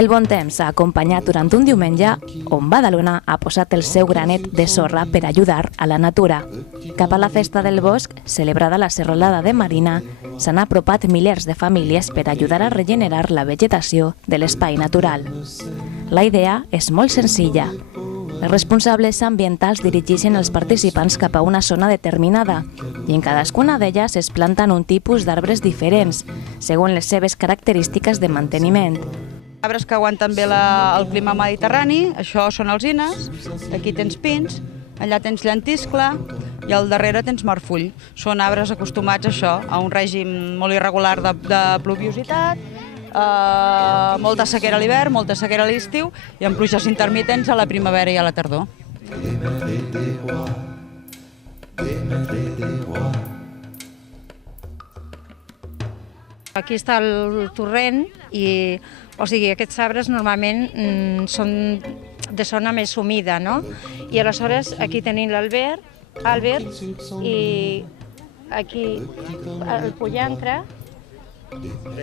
El bon temps ha acompanyat durant un diumenge on Badalona ha posat el seu granet de sorra per ajudar a la natura. Cap a la festa del bosc, celebrada a la serralada de Marina, s'han apropat milers de famílies per ajudar a regenerar la vegetació de l'espai natural. La idea és molt senzilla. Els responsables ambientals dirigeixen els participants cap a una zona determinada i en cadascuna d'elles es planten un tipus d'arbres diferents, segons les seves característiques de manteniment. Arbres que aguanten bé el clima mediterrani, això són alzines, aquí tens pins, allà tens llentiscle i al darrere tens marfull. Són arbres acostumats a això, a un règim molt irregular de pluviositat, molta sequera a l'hivern, molta sequera a l'estiu i amb pluges intermitents a la primavera i a la tardor. Aquí està el torrent i aquests arbres normalment són de zona més humida, no? I aleshores aquí tenim l'Albert i aquí el Pollancre,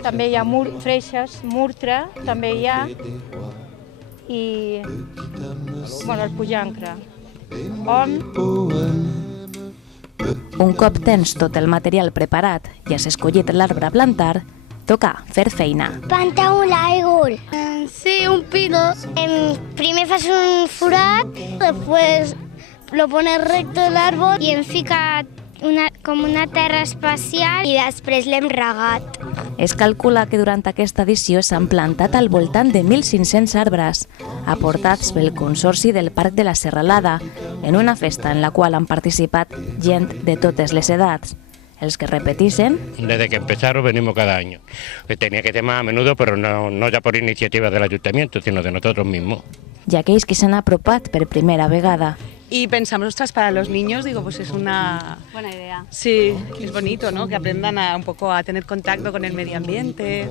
també hi ha freixes, murtre, també hi ha, i el Pollancre. Un cop tens tot el material preparat i has escollit l'arbre a plantar, toca fer feina. Plantar un árbol. Sí, un pino. Primer fas un forat, después lo pones recto el árbol y fica com una terra especial i després l'hem regat. Es calcula que durant aquesta edició s'han plantat al voltant de 1.500 arbres, aportats pel Consorci del Parc de la Serralada, en una festa en la qual han participat gent de totes les edats. Els que repetixen... Desde que empezaron venimos cada año. Tenía que ser más a menudo, pero no ya por iniciativa del ayuntamiento, sino de nosotros mismos. I aquells que s'han apropat per primera vegada. Y pensamos, ostras, para los niños, digo, pues es una... Buena idea. Sí, es bonito, ¿no? Que aprendan un poco a tener contacto con el medio ambiente.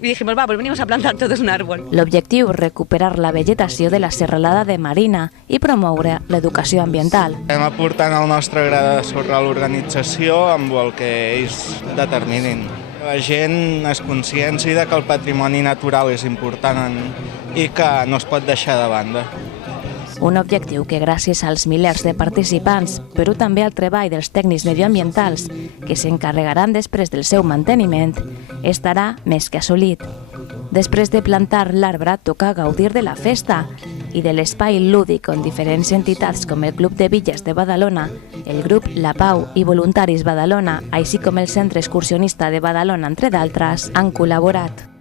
Y dijimos, pues venimos a plantar todos un árbol. L'objectiu és recuperar la vegetació de la serralada de Marina i promoure l'educació ambiental. Estem aportant el nostre gra de sorra a l'organització amb el que ells determinin. La gent es conscienci de que el patrimoni natural és important i que no es pot deixar de banda. Un objectiu que gràcies als milers de participants, però també al treball dels tècnics medioambientals, que s'encarregaran després del seu manteniment, estarà més que assolit. Després de plantar l'arbre, toca gaudir de la festa i de l'espai lúdic on diferents entitats com el Club de Villas de Badalona, el grup La Pau i Voluntaris Badalona, així com el Centre Excursionista de Badalona, entre d'altres, han col·laborat.